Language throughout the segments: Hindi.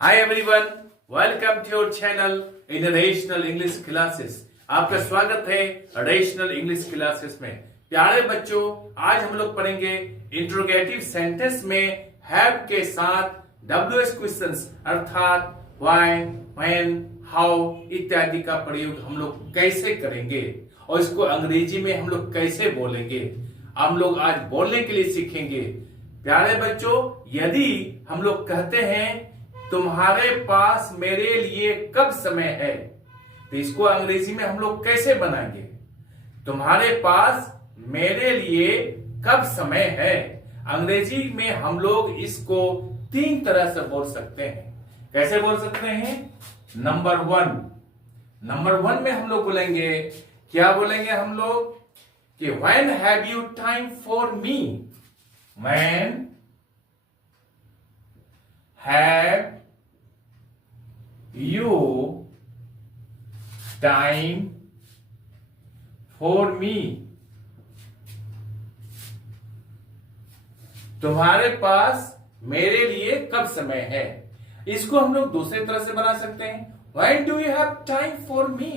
Hi everyone, welcome to your channel International English Classes। आपका स्वागत है एडिशनल इंग्लिश क्लासेस में। प्यारे बच्चों, आज हम लोग पढ़ेंगे इंट्रोगेटिव सेंटेंस में हैव के साथ WH क्वेश्चंस अर्थात व्हाई, व्हेन, हाउ इत्यादि का प्रयोग हम लोग कैसे करेंगे और इसको अंग्रेजी में हम लोग कैसे बोलेंगे, हम लोग आज बोलने के लिए सीखेंगे। प्यारे बच्चों, यदि हम लोग कहते हैं तुम्हारे पास मेरे लिए कब समय है, तो इसको अंग्रेजी में हम लोग कैसे बनाएंगे? तुम्हारे पास मेरे लिए कब समय है। अंग्रेजी में हम लोग इसको तीन तरह से बोल सकते हैं। कैसे बोल सकते हैं? नंबर वन में हम लोग बोलेंगे, क्या बोलेंगे हम लोग कि when have you time for me. When have you time for me। तुम्हारे पास मेरे लिए कब समय है। इसको हम लोग दूसरी तरह से बना सकते हैं, when do you have time for me।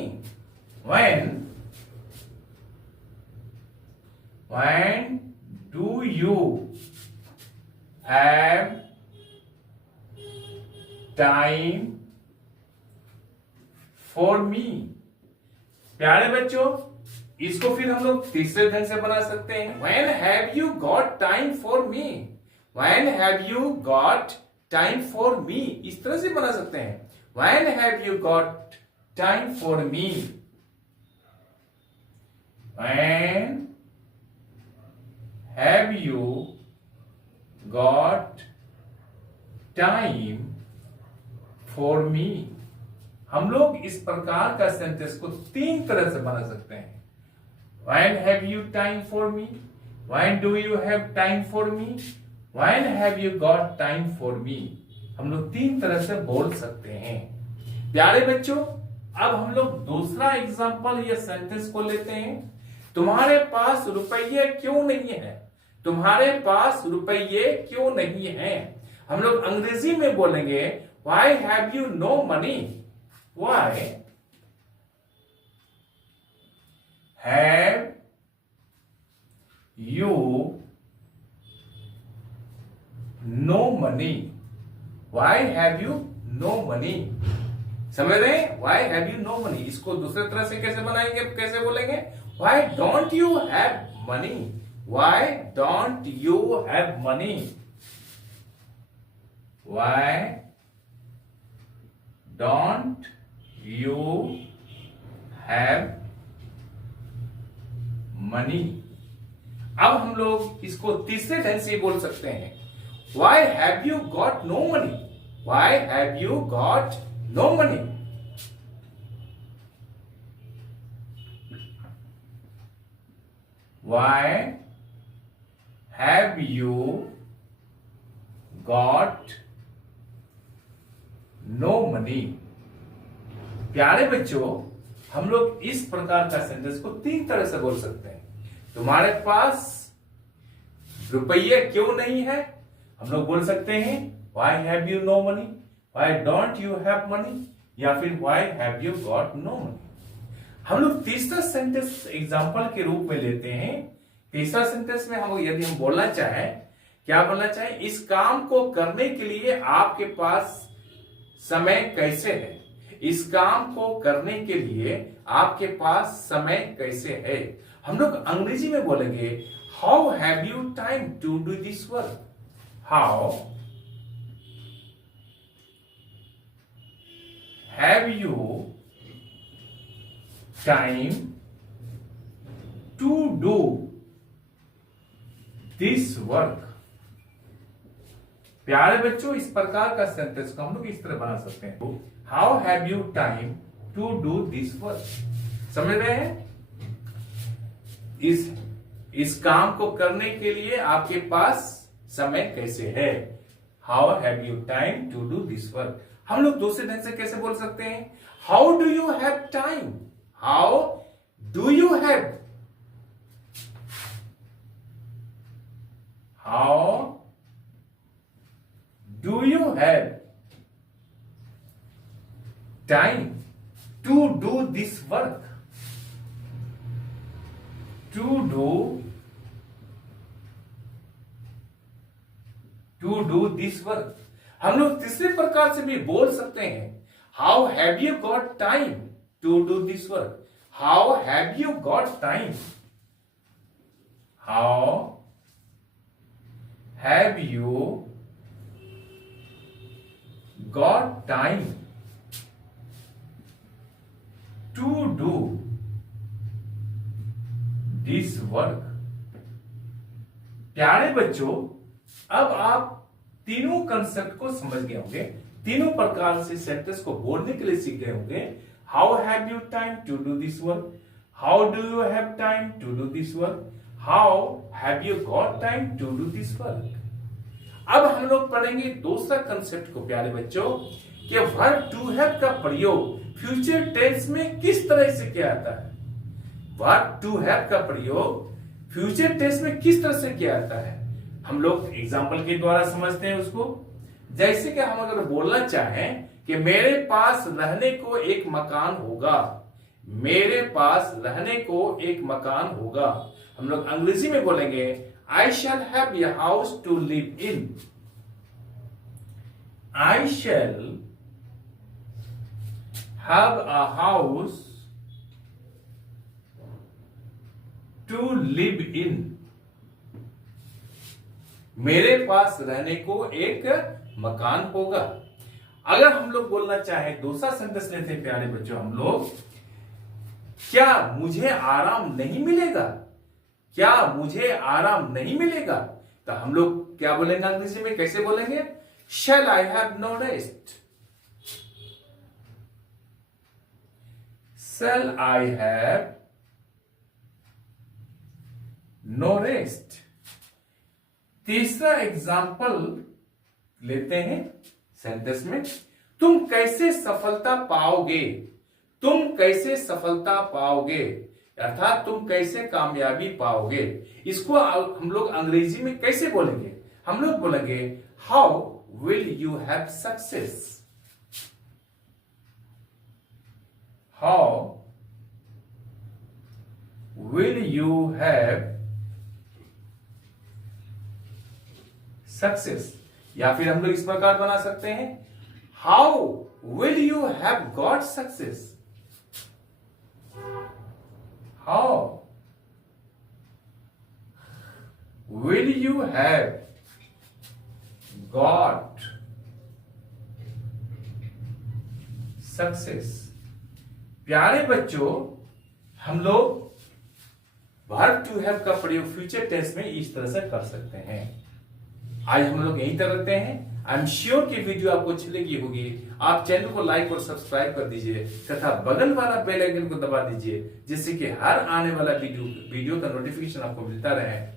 when do you have time for me. प्यारे बच्चों, इसको फिर हम लोग तीसरे ढंग से बना सकते हैं, when have you got time for me. When have you got time for me, इस तरह से बना सकते हैं, when have you got time for me. When have you got time for me. हम लोग इस प्रकार का सेंटेंस को तीन तरह से बना सकते हैं, when have you time for me, when do you have time for me, when have you got time for me. हम लोग तीन तरह से बोल सकते हैं। प्यारे बच्चों, अब हम लोग दूसरा एग्जांपल या सेंटेंस को लेते हैं, तुम्हारे पास रुपये क्यों नहीं है। तुम्हारे पास रुपये क्यों नहीं है। हम लोग अंग्रेजी में बोलेंगे, why have you know money. Why have you no money? Why have you no money? समझ रहे हैं? Why have you no money? इसको दूसरे तरह से कैसे बनाएंगे, कैसे बोलेंगे? Why don't you have money? Why don't you have money? Why don't you have money? अब हम लोग इसको तीसरे ढंग से बोल सकते हैं, why have you got no money? Why have you got no money? Why have you got no money? प्यारे बच्चों, हम लोग इस प्रकार का सेंटेंस को तीन तरह से बोल सकते हैं। तुम्हारे पास रुपये क्यों नहीं है, हम लोग बोल सकते हैं why have you no money, why don't you have money, या फिर why have you got no money। हम लोग तीसरा सेंटेंस एग्जांपल के रूप में लेते हैं। तीसरा सेंटेंस में हम यदि हम बोलना चाहें, क्या बोलना चाहें, इस काम को करने के लिए आपके पास समय कैसे है। इस काम को करने के लिए आपके पास समय कैसे है। हम लोग अंग्रेजी में बोलेंगे, how have you time to do this work. How have you time to do this work. प्यारे बच्चों, इस प्रकार का सेंटेंस को हम लोग इस तरह बना सकते हैं, how have you time to do this work. समझ रहे हैं? इस काम को करने के लिए आपके पास समय कैसे है। How have you time to do this work. हम लोग दूसरे ढंग से कैसे बोल सकते हैं, how do you have time. How do you have, how do you have time to do this work. To do this work. हम लोग तीसरे प्रकार से भी बोल सकते हैं, how have you got time to do this work. How have you got time. How have you got time to do this work. प्यारे बच्चों, अब आप तीनों कंसेप्ट को समझ गए होंगे, तीनों प्रकार से सेंटेंस को बोलने के लिए सीख गए होंगे. How have you time to do this work. How do you have time to do this work. How have you got time to do this work. अब हम लोग पढ़ेंगे दूसरा कंसेप्ट को प्यारे बच्चों, कि वर्ब टू हैव का प्रयोग फ्यूचर टेंस में किस तरह से किया जाता है. वर्ब टू हैव का प्रयोग फ्यूचर टेंस में किस तरह से किया जाता है, हम लोग एग्जाम्पल के द्वारा समझते हैं उसको. जैसे कि हम अगर बोलना चाहें कि मेरे पास रहने को एक मकान होगा, मेरे पास रहने को एक मकान होगा, हम लोग अंग्रेजी में बोलेंगे I shall have a house to live in. I shall have a house to live in. मेरे पास रहने को एक मकान होगा. अगर हम लोग बोलना चाहें, दूसरा सेंटेंस लेते हैं प्यारे बच्चों हम लोग, क्या मुझे आराम नहीं मिलेगा. क्या मुझे आराम नहीं मिलेगा, तो हम लोग क्या बोलेंगे अंग्रेजी में, कैसे बोलेंगे, shall I have no rest. Shall I have no rest. तीसरा एग्जाम्पल लेते हैं सेंटेंस में, तुम कैसे सफलता पाओगे. तुम कैसे सफलता पाओगे अर्थात तुम कैसे कामयाबी पाओगे. इसको हम लोग अंग्रेजी में कैसे बोलेंगे, हम लोग बोलेंगे how will you have success. How will you have success. या फिर हम लोग इस प्रकार बना सकते हैं, how will you have got success. How will you have got success. प्यारे बच्चों, हम लोग वर्ब टू हैव का प्रयोग फ्यूचर टेंस में इस तरह से कर सकते हैं. आज हम लोग यहीं तक रखते हैं. आई एम श्योर कि वीडियो आपको अच्छी लगी होगी. आप चैनल को लाइक और सब्सक्राइब कर दीजिए तथा बगल वाला बेल आइकन को दबा दीजिए, जिससे कि हर आने वाला वीडियो का नोटिफिकेशन आपको मिलता रहे.